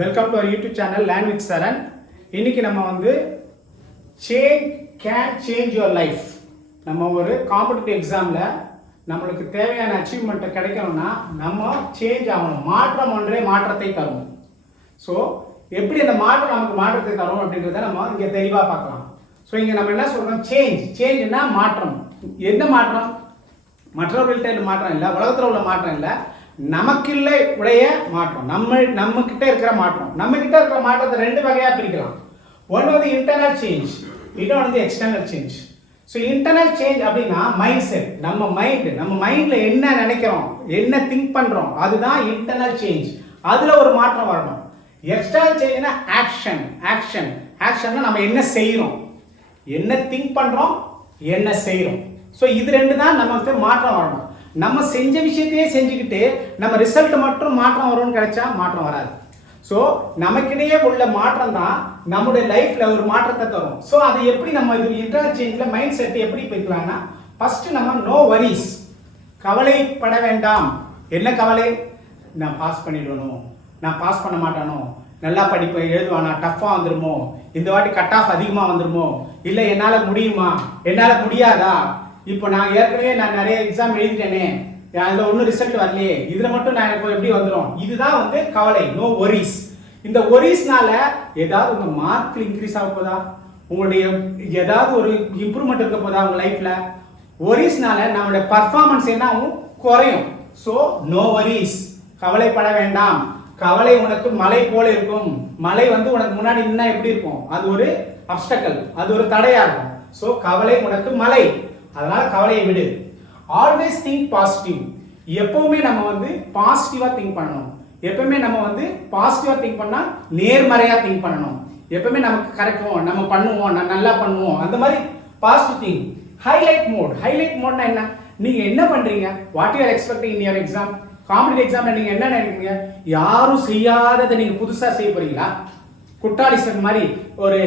Welcome to our YouTube channel learn with Charan. இன்னைக்கு நம்ம வந்து change can change your life. நம்ம ஒரு காம்படிட்டிவ் எக்ஸாமில் நம்மளுக்கு தேவையான அச்சீவ்மெண்ட்டை கிடைக்கணும்னா நம்ம சேஞ்ச் ஆகணும். மாற்றம் ஒன்றே மாற்றத்தை தரும். ஸோ எப்படி அந்த மாற்றம் நமக்கு மாற்றத்தை தரும் அப்படின்றத நம்ம இங்கே தெளிவாக பார்க்கலாம். ஸோ இங்கே நம்ம என்ன சொல்கிறோம், சேஞ்சுன்னா மாற்றம். என்ன மாற்றம்? மற்றவர்கள்ட்ட மாற்றம் இல்லை, உலகத்தில் உள்ள மாற்றம் இல்லை, நமக்குள்ள உடைய மாற்றம், நம்ம கிட்ட இருக்கிற மாற்றம். நம்ம கிட்ட இருக்கிற மாற்றத்தை ரெண்டு வகையாக பிரிக்கலாம். ஒன்று வந்து இன்டர்னல் சேஞ்ச், இன்னொன்று வந்து external change. So internal change அப்படின்னா மைண்ட் செட், நம்ம மைண்டில் என்ன நினைக்கிறோம், என்ன திங்க் பண்ணுறோம், அதுதான் இன்டர்னல் சேஞ்ச். அதில் ஒரு மாற்றம் வரணும். எக்ஸ்டர்னல் சேஞ்ச்னா ஆக்ஷன்னா நம்ம என்ன செய்கிறோம், என்ன திங்க் பண்ணுறோம், என்ன செய்கிறோம். ஸோ இது ரெண்டு தான் நமக்கு மாற்றம் வரணும். நம்ம செஞ்ச விஷயத்தையே செஞ்சுக்கிட்டு நம்ம ரிசல்ட் மட்டும் மாற்றம் வரும்னு கிடைச்சா மாற்றம் வராது. ஸோ நமக்கிடையே உள்ள மாற்றம் தான் நம்முடைய லைஃப்ல ஒரு மாற்றத்தை தரும். ஸோ அதை எப்படி நம்ம இது இன்டர்னல் சேஞ்சில் மைண்ட் செட் எப்படி போய்க்கலாம்னா, ஃபர்ஸ்ட் நம்ம நோ வரிஸ், கவலைப்பட வேண்டாம். என்ன கவலை? நான் பாஸ் பண்ணிடணும், நான் பாஸ் பண்ண மாட்டானோ, நல்லா படிப்பேன் எழுதுவானா, டஃப்பாக வந்துருமோ, இந்த வாட்டி கட் ஆஃப் அதிகமாக வந்துருமோ, இல்லை என்னால் முடியுமா, என்னால் முடியாதா, இப்போ நான் ஏற்கனவே நிறைய எக்ஸாம் எழுதிட்டேனே, அதில் ஒன்றும் ரிசல்ட் வரலையே, இதில் மட்டும் நான் எனக்கு எப்படி வந்துடும். இதுதான் வந்து கவலை, நோ ஒரிஸ். இந்த ஒரிஸ்னால ஏதாவது உங்கள் மார்க் இன்க்ரீஸ் ஆக போதா, உங்களுடைய ஏதாவது ஒரு இம்ப்ரூவ்மெண்ட் இருக்க போதா உங்கள் லைஃப்பில்? ஒரிஸ்னால நம்மளுடைய பர்ஃபார்மன்ஸ் என்ன ஆகும், குறையும். ஸோ நோ ஒரிஸ், கவலைப்பட வேண்டாம். கவலை உனக்கு மலை போல இருக்கும். மலை வந்து உனக்கு முன்னாடி நின்னா எப்படி இருக்கும், அது ஒரு அப்டக்கல், அது ஒரு தடையா இருக்கும். ஸோ கவலை உனக்கு மலை, அதனால கவலையை விடு. Always think positive. எப்பவுமே நம்ம வந்து பாசிட்டிவா திங்க் பண்ணணும். எப்பவுமே நம்ம வந்து பாசிட்டிவா திங்க் பண்ணா நேர்மறையா திங்க் பண்ணணும். எப்பவுமே நமக்கு கிடைக்கும், நம்ம பண்ணுவோம், நல்லா பண்ணுவோம், அந்த மாதிரி பாசிட்டிவ் திங்க். ஹைலைட் மோட்னா என்ன? நீங்க என்ன பண்றீங்க, what you are expecting in your exam, competitive எக்ஸாம்ல நீங்க என்ன நினைக்கிறீங்க? யாரும் செய்யாததை நீங்க புதுசா செய்ய போறீங்களா? குட்டாலிசன் மாதிரி ஒரு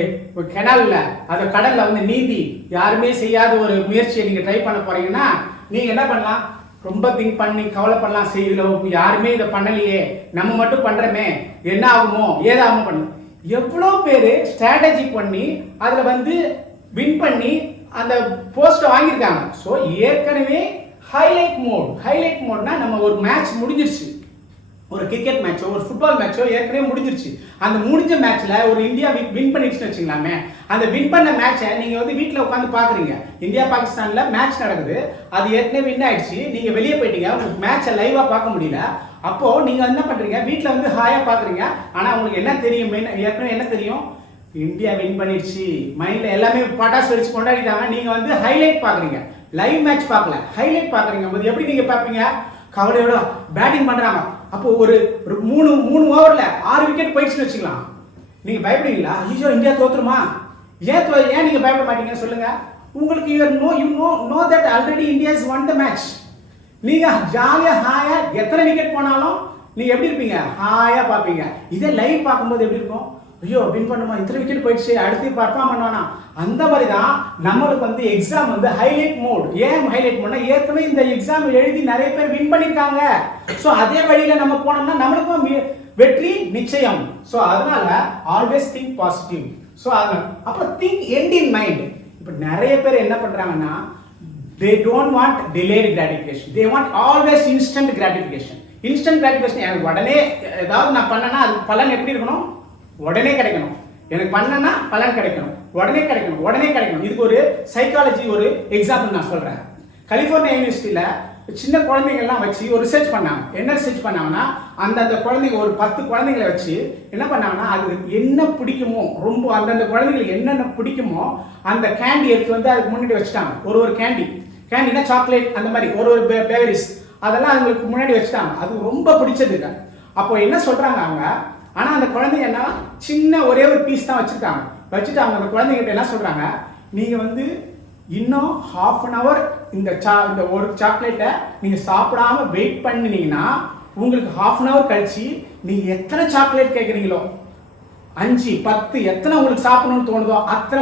கெனால்ல, அந்த கடல்ல வந்து நீந்தி யாருமே செய்யாத ஒரு முயற்சியை நீங்க ட்ரை பண்ண போறீங்கன்னா நீங்க என்ன பண்ணலாம், ரொம்ப திங்க் பண்ணி கவலை பண்ணலாம். செய்யல, யாருமே இதை பண்ணலையே, நம்ம மட்டும் பண்றோமே, என்ன ஆகுமோ ஏதாகுமோ பண்ணு. எவ்வளோ பேர் ஸ்ட்ராட்டஜி பண்ணி அதில் வந்து வின் பண்ணி அந்த போஸ்ட்டை வாங்கியிருக்காங்க. ஸோ ஏற்கனவே ஹைலைட் மோட்னா நம்ம ஒரு மேட்ச் முடிஞ்சிருச்சு, ஒரு கிரிக்கெட் மேட்சோ ஒரு ஃபுட்பால் மேட்சோ ஏற்கனவே முடிஞ்சிருச்சு. அந்த முடிஞ்ச மேட்ச்ல ஒரு இந்தியா வின் பண்ணிடுச்சுன்னு வச்சுக்கலாமே, அந்த வின் பண்ண மேட்சை நீங்க வந்து வீட்டில் உட்காந்து பாக்குறீங்க. இந்தியா பாகிஸ்தான்ல மேட்ச் நடக்குது, அது ஏற்கனவே வின் ஆயிடுச்சு, நீங்க வெளியே போயிட்டீங்க, உங்களுக்கு மேட்சை லைவா பார்க்க முடியல. அப்போ நீங்க என்ன பண்றீங்க, வீட்டில் வந்து ஹாயா பாக்குறீங்க. ஆனா உங்களுக்கு என்ன தெரியும், ஏற்கனவே என்ன தெரியும், இந்தியா வின் பண்ணிடுச்சு, மைண்ட்ல எல்லாமே பட்டாசு வெடிச்சு கொண்டாடிட்டாங்க. நீங்க வந்து ஹைலைட் பாக்குறீங்க, லைவ் மேட்ச் பார்க்கல, ஹைலைட் பாக்குறீங்க போது எப்படி நீங்க பார்ப்பீங்க, கவலையோட பேட்டிங் பண்றாங்க. அப்போ ஒரு மூணு ஓவர்ல 6 விக்கெட் போயிடுச்சுன்னு வச்சுக்கலாம், நீங்க பயப்படுவீங்களா? ஐயோ இந்தியா தோத்துருமா? ஏன் நீங்க பயப்பட மாட்டீங்க சொல்லுங்க? உங்களுக்கு you know that already India is won the match. நீங்க ஜாலியா ஹாயா எத்தனை விக்கெட் போனாலும் நீங்க எப்படி இருப்பீங்க, ஹாயா பார்ப்பீங்க. இதே லைவ் பார்க்கும்போது எப்படி இருக்கும், ஐயோ வின் பண்ணுமா, இத்தனை விக்கெட் போயிடுச்சு, அடுத்து பர்ஃபார்ம் பண்ணுவானா. அந்த மாதிரி தான் நம்மளுக்கு வந்து எக்ஸாம் வந்து ஹைலைட் மோட். ஏன் ஹைலைட் மோட்னா, ஏற்கனவே இந்த எக்ஸாம் எழுதி நிறைய பேர் வின் பண்ணிருக்காங்க. ஸோ அதே வழியில நம்ம போனோம்னா நம்மளுக்கும் வெற்றி நிச்சயம். ஸோ அதனால ஆல்வேஸ் திங்க் பாசிட்டிவ். ஸோ அப்புறம் திங்க் எண்ட் இன் மைண்ட். இப்போ நிறைய பேர் என்ன பண்றாங்கன்னா, they don't want delayed gratification, they want always instant gratification. எனக்கு உடனே ஏதாவது நான் பண்ணனா அது பலன் எப்படி இருக்கணும், உடனே கிடைக்கணும். எனக்கு பண்ணனா பலன் கிடைக்கணும், உடனே கிடைக்கணும். இதுக்கு ஒரு சைக்காலஜி ஒரு எக்ஸாம்பிள் நான் சொல்றேன். கலிபோர்னியா யூனிவர்சிட்டியில சின்ன குழந்தைங்கள்லாம் வச்சு ஒரு ரிசர்ச் பண்ணாங்க. என்ன ரிசர்ச் பண்ணாங்கன்னா, அந்த குழந்தைங்க ஒரு 10 குழந்தைங்களை வச்சு என்ன பண்ணாங்கன்னா, அது என்ன பிடிக்குமோ, ரொம்ப அந்தந்த குழந்தைங்களுக்கு என்னென்ன பிடிக்குமோ அந்த கேண்டி எடுத்து வந்து அதுக்கு முன்னாடி வச்சுட்டாங்க. ஒரு கேண்டினா சாக்லேட், அந்த மாதிரி ஒரு பேவரிஸ், அதெல்லாம் அவங்களுக்கு முன்னாடி வச்சுட்டாங்க. அது ரொம்ப பிடிச்சதுங்க. அப்போ என்ன சொல்றாங்க அவங்க, ஆனா அந்த குழந்தைங்க என்ன சின்ன ஒரே ஒரு பீஸ் தான் வச்சுட்டு அவங்க அந்த குழந்தைகிட்ட என்ன சொல்றாங்க, நீங்க வந்து இன்னும் ½ an hour இந்த ஒரு சாக்லேட்டை நீங்க சாப்பிடாம வெயிட் பண்ணினீங்கன்னா உங்களுக்கு ½ an hour கழிச்சு நீங்க எத்தனை சாக்லேட் கேட்குறீங்களோ, 5 10 எத்தனை உங்களுக்கு சாப்பிடணும்னு தோணுதோ அத்தனை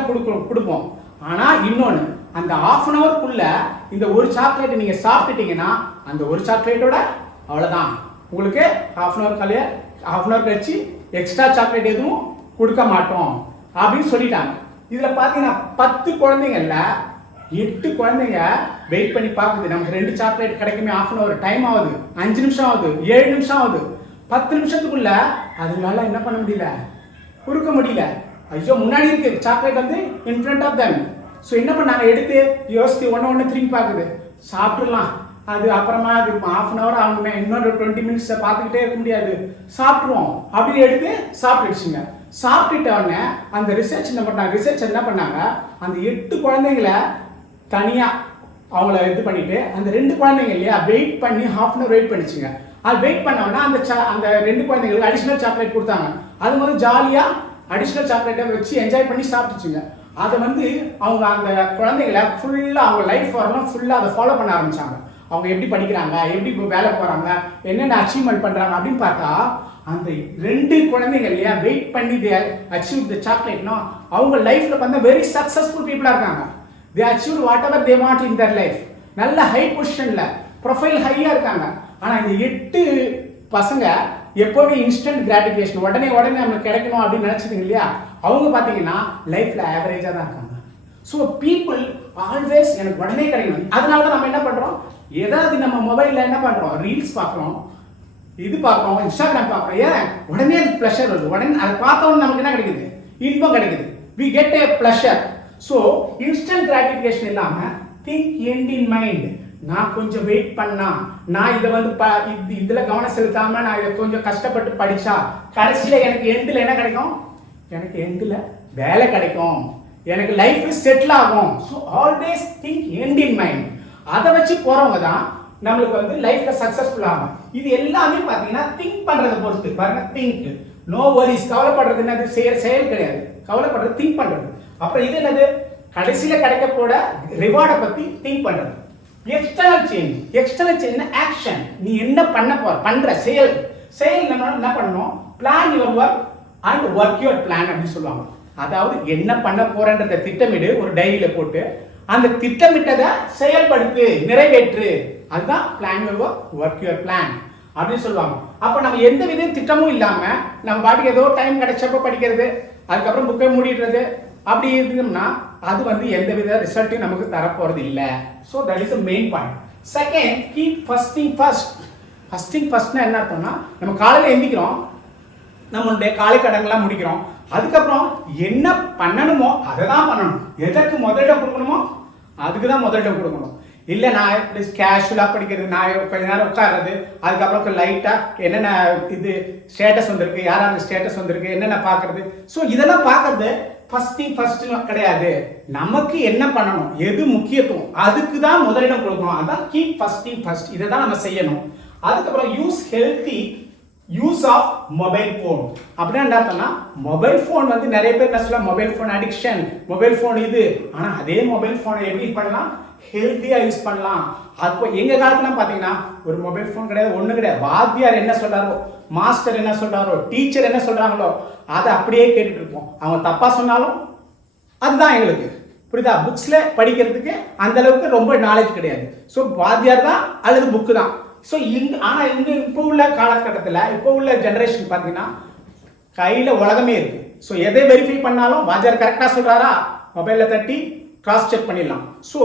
கொடுப்போம். ஆனா இன்னொன்னு, அந்த ½ an hourக்குள்ள இந்த ஒரு சாக்லேட்டை நீங்க சாப்பிட்டுட்டீங்கன்னா அந்த ஒரு சாக்லேட்டோட அவ்வளவுதான், உங்களுக்கு ½ an hour half an hour கழிச்சு எக்ஸ்ட்ரா சாக்லேட் எதுவும் கொடுக்க மாட்டோம் அப்படின்னு சொல்லிட்டாங்க. இதில் பார்த்தீங்கன்னா 10 குழந்தைங்கள்ல 8 குழந்தைங்க வெயிட் பண்ணி பார்க்குது, நமக்கு 2 சாக்லேட் கிடைக்குமே, ஹாஃப் அன் ஹவர் டைம் ஆகுது, 5 நிமிஷம் ஆகுது, 7 நிமிஷம் ஆகுது, 10 நிமிஷத்துக்குள்ள அதுங்களால என்ன பண்ண முடியல, கொடுக்க முடியல. ஐயோ முன்னாடி இருக்கு சாக்லேட் வந்து in front of them. So என்ன பண்ணாங்க, எடுத்து யோசித்து ஒன்று திரும்பி பார்க்குது, சாப்பிட்றலாம், அது அப்புறமா அது ஹாஃப் அன் ஹவர் ஆகுமே, இன்னொரு 20 மினிட்ஸை பார்த்துக்கிட்டே இருக்க முடியாது, சாப்பிட்ருவோம் அப்படின்னு எடுத்து சாப்பிட்டுடுச்சுங்க. சாப்பிட்டுட்ட உடனே அந்த ரிசர்ச் என்ன பண்ணாங்க, அந்த 8 குழந்தைங்களை தனியாக அவங்கள இது பண்ணிட்டு அந்த 2 குழந்தைங்க இல்லையா வெயிட் பண்ணி ஹாஃப் அன் ஹவர் வெயிட் பண்ணிச்சுங்க. அது வெயிட் பண்ணோன்னா அந்த 2 குழந்தைங்களுக்கு அடிஷ்னல் சாக்லேட் கொடுத்தாங்க. அது வந்து ஜாலியாக அடிஷ்னல் சாக்லேட்டை வச்சு என்ஜாய் பண்ணி சாப்பிட்டுச்சுங்க. அதை வந்து அவங்க அந்த குழந்தைகளை ஃபுல்லாக அவங்க லைஃப் வரணும் ஃபுல்லாக அதை ஃபாலோ பண்ண ஆரம்பித்தாங்க. அவங்க எப்படி படிக்கிறாங்க, எப்படி இப்போ வேலை போகிறாங்க, என்னென்ன அச்சீவ்மெண்ட் பண்ணுறாங்க அப்படின்னு பார்த்தா அந்த 2 குழந்தைகள் இல்லையா வெயிட் பண்ணி தே அச்சீவ் த சாக்லேட்னா அவங்க லைஃப்பில் பார்த்தா வெரி சக்ஸஸ்ஃபுல் பீப்புளாக இருக்காங்க. They achieve whatever they want in their life. நல்ல ஹை பொசிஷனில் ப்ரொஃபைல் ஹையாக இருக்காங்க. ஆனால் இந்த 8 பசங்க எப்போவுமே இன்ஸ்டன்ட் கிராட்டிஃபிகேஷன் உடனே நம்மளுக்கு கிடைக்கணும் அப்படின்னு நினச்சிதுங்க இல்லையா, அவங்க பார்த்தீங்கன்னா லைஃப்பில் ஆவரேஜாக தான் இருக்காங்க. ஸோ பீப்புள் ஆல்வேஸ் எனக்கு உடனே கிடைக்கணும். அதனால தான் நம்ம என்ன பண்ணுறோம், ஏதாவது நம்ம மொபைலில் என்ன பண்ணுறோம், ரீல்ஸ் பார்க்குறோம், இது பார்க்குறோம், இன்ஸ்டாகிராம் பார்க்குறோம், ஏன் உடனே அதுக்கு ப்ளஷர் வருது, உடனே அதை பார்த்தோன்னு நமக்கு என்ன கிடைக்குது, இன்பம் கிடைக்குது, we get a pleasure. So instant gratification இல்லாமல் திங்க் எண்ட் இன் மைண்ட். நான் கொஞ்சம் வெயிட் பண்ணா, நான் இதை வந்து இதில் கவனம் செலுத்தாமல் நான் இதை கொஞ்சம் கஷ்டப்பட்டு படித்தா கடைசியில் எனக்கு எண்டில் என்ன கிடைக்கும், எனக்கு எண்டில் வேலை கிடைக்கும், எனக்கு லைஃப் செட்டில் ஆகும். So always think end in mind. அதை வச்சு போகிறவங்க தான் நம்மளுக்கு வந்து லைஃப்பில் சக்ஸஸ்ஃபுல் ஆகும். இது எல்லாமே பார்த்தீங்கன்னா திங்க் பண்ணுறதை பொறுத்து பாருங்க. திங்க், நோ வரிஸ், கவலைப்படுறது என்னது, செயல் கிடையாது, கவலைப்படுறது திங்க் பண்ணுறது. அப்புறம் இது என்னது, கடைசியில் கிடைக்க போட ரிவார்டை பற்றி திங்க் பண்ணுறது. எக்ஸ்டர்னல் சேஞ்ச் ஆக்ஷன், நீ என்ன பண்ற செயல் என்ன பண்ணணும், plan your work and work your plan அப்படின்னு சொல்லுவாங்க. அதாவது என்ன பண்ண போறன்றத திட்டமிடு ஒரு டைரியில போட்டு, அந்த திட்டமிட்டதை செயல்படுத்து, நிறைவேற்று, அதுதான் plan your work, work your plan அப்படின்னு சொல்லுவாங்க. அப்போ நம்ம எந்த வித திட்டமும் இல்லாம நம்ம பாட்டுக்கு ஏதோ டைம் கிடைச்சப்ப படிக்கிறது, அதுக்கப்புறம் புக்கை மூடிடுறது அப்படி இருந்தோம்னா அது வந்து எந்த வித ரிசல்ட்டையும் நமக்கு தரப்போறது இல்லை. So that is the main point. Second, keep first thing first. First thing ஃபர்ஸ்ட்னா என்ன அர்த்தம்னா, நம்ம காலையில் எந்திக்கிறோம், நம்மளுடைய காலை கடன்கள்லாம் முடிக்கிறோம், அதுக்கப்புறம் என்ன பண்ணணுமோ அதை தான் பண்ணணும். எதற்கு முதலிடம் கொடுக்கணுமோ அதுக்கு தான் முதலிடம் கொடுக்கணும். இல்லை நான் கேஷுவலாக படிக்கிறது, நான் கொஞ்ச நேரம் உட்கார்றது, அதுக்கப்புறம் லைட்டாக என்னென்ன இது ஸ்டேட்டஸ் வந்திருக்கு, யாராவது ஸ்டேட்டஸ் வந்திருக்கு என்னென்ன பார்க்கறது. ஸோ இதெல்லாம் பார்க்கறது ஃபர்ஸ்ட் திங் ஃபர்ஸ்ட்னு கிடையாது. நமக்கு என்ன பண்ணணும், எது முக்கியத்துவம், அதுக்கு தான் முதலிடம் கொடுக்கணும். அதான் கீப் ஃபர்ஸ்ட் திங் ஃபர்ஸ்ட். இதை தான் நம்ம செய்யணும். அதுக்கப்புறம் use healthy use of mobile phone. அப்படின்னா என்ன அர்த்தம்னா, மொபைல் ஃபோன் வந்து நிறைய பேர் என்ன சொல்ல, mobile phone addiction, mobile phone இது. ஆனால் அதே மொபைல் ஃபோனை எப்படி பண்ணலாம், ஹெல்த்தியாக யூஸ் பண்ணலாம். அப்போ எங்கள் காலத்துல பார்த்தீங்கன்னா ஒரு மொபைல் ஃபோன் கிடையாது, ஒன்றும் கிடையாது. வாத்தியார் என்ன சொல்கிறாரோ, மாஸ்டர் என்ன சொல்கிறாரோ, டீச்சர் என்ன சொல்கிறாங்களோ அதை அப்படியே கேட்டுட்டு இருப்போம். அவங்க தப்பாக சொன்னாலும் அதுதான் எங்களுக்கு புரியுதா. புக்ஸில் படிக்கிறதுக்கு அந்த அளவுக்கு ரொம்ப நாலேஜ் கிடையாது. ஸோ வாத்தியார் தான் அல்லது புக்கு தான். ஸோ ஆனால் இப்போ உள்ள காலகட்டத்தில், இப்போ உள்ள ஜென்ரேஷன் பார்த்தீங்கன்னா கையில் உலகமே இருக்குது. ஸோ எதை வெரிஃபை பண்ணாலும் வாத்தியார் கரெக்டாக சொல்கிறாரா, மொபைலில் தட்டி கிராஸ் செக் பண்ணிடலாம். ஸோ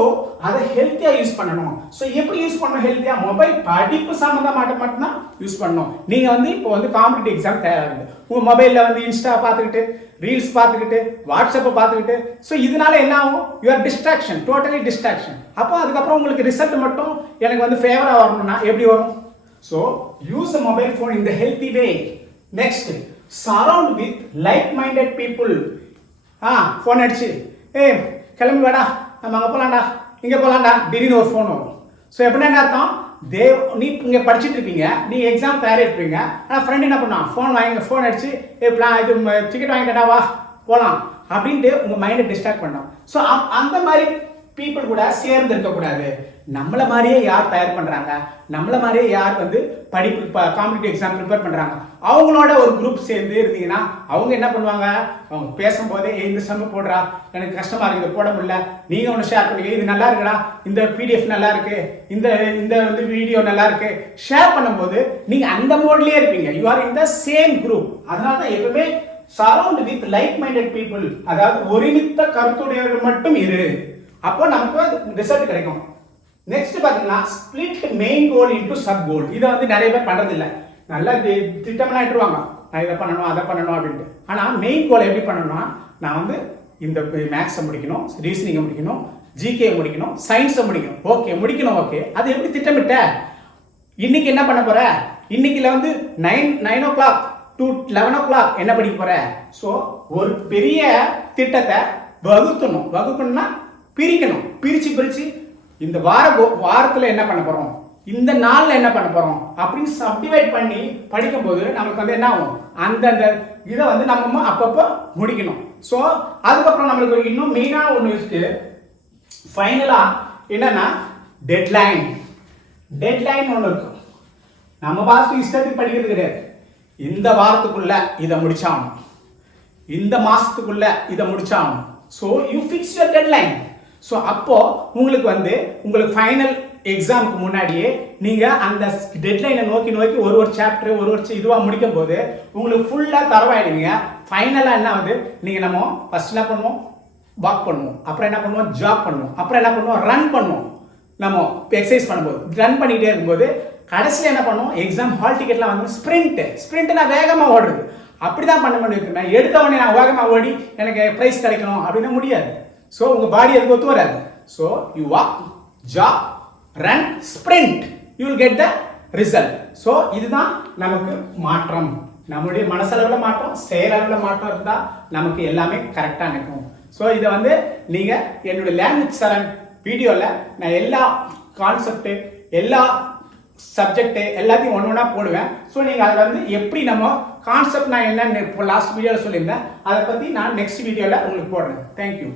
அதை ஹெல்த்தியாக யூஸ் பண்ணணும். ஸோ எப்படி யூஸ் பண்ணணும் ஹெல்த்தியாக, மொபைல் படிப்பு சம்மந்தமாக மட்டும்தான் யூஸ் பண்ணணும். நீங்கள் வந்து இப்போ வந்து காம்படிட்டிவ் எக்ஸாம் தயாராகுது, உங்கள் மொபைலில் வந்து இன்ஸ்டா பார்த்துக்கிட்டு, ரீல்ஸ் பார்த்துக்கிட்டு, வாட்ஸ்அப்பை பார்த்துக்கிட்டு, ஸோ இதனால என்ன ஆகும், யுவர் டிஸ்ட்ராக்ஷன், டோட்டலி டிஸ்ட்ராக்ஷன். அப்போ அதுக்கப்புறம் உங்களுக்கு ரிசல்ட் மட்டும் எனக்கு வந்து ஃபேவராக வரணும்னா எப்படி வரும். So use a mobile phone in the healthy way. Next, surround with like minded people. Phone அடிச்சு கிளம்பி வாடா, நம்ம அங்கே போகலாண்டா, இங்கே போகலாண்டா, திடீர்னு ஒரு ஃபோன் வரும். ஸோ எப்படின்னா என்ன அர்த்தம், நீ இங்கே படிச்சுட்டு இருப்பீங்க, நீ எக்ஸாம் தயாரிப்பீங்க, ஆனால் ஃப்ரெண்ட் என்ன பண்ணான், ஃபோன் அடிச்சு இது டிக்கெட் வாங்கிட்டா வா போகலாம் அப்படின்ட்டு உங்கள் மைண்டை டிஸ்ட்ராக்ட் பண்ணோம். ஸோ அந்த மாதிரி பீப்புள் கூட சேர்ந்து இருக்கக்கூடாது. நம்மளை மாதிரியே யார் தயார் பண்ணுறாங்க, நம்மளை மாதிரியே யார் வந்து படிப்பு காம்படிட்டிவ் எக்ஸாம் ப்ரிப்பேர் பண்ணுறாங்க, அவங்களோட ஒரு குரூப் சேர்ந்து இருந்தீங்கன்னா அவங்க என்ன பண்ணுவாங்க, அவங்க பேசும்போதே இந்த சம்மு போடுறா, எனக்கு கஷ்டமாக இருக்குது போட முடியல, நீங்கள் ஒன்று ஷேர் பண்ணுங்க, இது நல்லா இருக்குடா, இந்த பிடிஎஃப் நல்லா இருக்கு, இந்த இந்த வந்து வீடியோ நல்லா இருக்கு, ஷேர் பண்ணும்போது நீங்கள் அந்த மோட்லேயே இருப்பீங்க. You are in the same group. அதனால தான் எப்பவுமே surround with like minded people, அதாவது ஒருமித்த கருத்துடையவர்கள் மட்டும் இரு, அப்போ நமக்கு ரிசல்ட் கிடைக்கும். நெக்ஸ்ட் பார்த்தீங்கன்னா split main goal into sub goal. இதை வந்து நிறைய பேர் பண்றதில்லை. நல்லா திட்டம்லாம் இட்டுருவாங்க, நான் இதை பண்ணணும் அதை பண்ணணும் அப்படின்ட்டு. ஆனால் மெயின் கோல் எப்படி பண்ணணும்னா, நான் வந்து இந்த மேக்ஸை முடிக்கணும், ரீசனிங்கை முடிக்கணும், ஜிகே முடிக்கணும், சயின்ஸை முடிக்கணும். ஓகே முடிக்கணும், ஓகே அது எப்படி திட்டமிட்ட, இன்னைக்கு என்ன பண்ண போற, இன்னைக்குல வந்து 9 o'clock to 11 o'clock என்ன படிக்க போற. ஸோ ஒரு பெரிய திட்டத்தை வகுக்கணும்னா பிரிக்கணும், பிரிச்சு இந்த வாரத்தில் என்ன பண்ண போறோம், இந்த நாளில் என்ன பண்ண போறோம் அப்படின்னு சப்டிவைட் பண்ணி படிக்கும்போது நமக்கு வந்து என்ன ஆகும், அந்தந்த இதை வந்து நம்ம அப்பப்போ முடிக்கணும். ஸோ அதுக்கப்புறம் நம்மளுக்கு இன்னும் மெயினான ஒன்று வச்சுட்டு ஃபைனலாக என்னன்னா டெட்லைன் ஒன்று இருக்கும். நம்ம பாஸ்ட் இஷ்டத்துக்கு படிக்கிறது கிடையாது. இந்த வாரத்துக்குள்ள இதை முடிச்சாகணும், இந்த மாசத்துக்குள்ள இதை முடிச்சாகணும். So you fix your deadline. So அப்போ உங்களுக்கு ஃபைனல் எக்ஸாமுக்கு முன்னாடியே நீங்கள் அந்த டெட்லைனை நோக்கி ஒரு சாப்டர் ஒரு இதுவாக முடிக்கும் போது உங்களுக்கு ஃபுல்லாக தரவாயிடுவீங்க. ஃபைனலாக என்ன ஆகுது, நீங்கள் நம்ம ஃபர்ஸ்ட் என்ன பண்ணுவோம், வாக் பண்ணுவோம், அப்புறம் என்ன பண்ணுவோம், ஜாக் பண்ணுவோம், அப்புறம் என்ன பண்ணுவோம், ரன் பண்ணுவோம். நம்ம எக்ஸசைஸ் பண்ணும்போது ரன் பண்ணிகிட்டே இருக்கும்போது கடைசியில் என்ன பண்ணுவோம், எக்ஸாம் ஹால் டிக்கெட்லாம் வந்து ஸ்ப்ரிண்ட் நான் வேகமாக ஓடுறது அப்படி தான் பண்ண முடியும். நான் எடுத்த உடனே நான் வேகமாக ஓடி எனக்கு ப்ரைஸ் கிடைக்கணும் அப்படின்னா முடியாது. ஸோ உங்கள் பாடி அதுக்கு ஒத்து வராது. So you walk, jog, run, sprint, you will get the result. So இதுதான் நமக்கு மாற்றம். நம்மளுடைய மனசளவில் மாற்றம், செயலளவில் மாற்றம் இருந்தால் நமக்கு எல்லாமே கரெக்டாக நிற்கும். ஸோ இதை வந்து நீங்கள் என்னுடைய லேங்குவேஜ் சரண் வீடியோவில் நான் எல்லா கான்செப்டு எல்லா சப்ஜெக்ட் எல்லாத்தையும் ஒன்றா போடுவேன். ஸோ நீங்கள் அதில் வந்து எப்படி நம்ம கான்செப்ட் நான் என்னென்னு இப்போ லாஸ்ட் வீடியோவில் சொல்லியிருந்தேன், அதை பற்றி நான் நெக்ஸ்ட் வீடியோவில் உங்களுக்கு போடுறேன். தேங்க்யூ.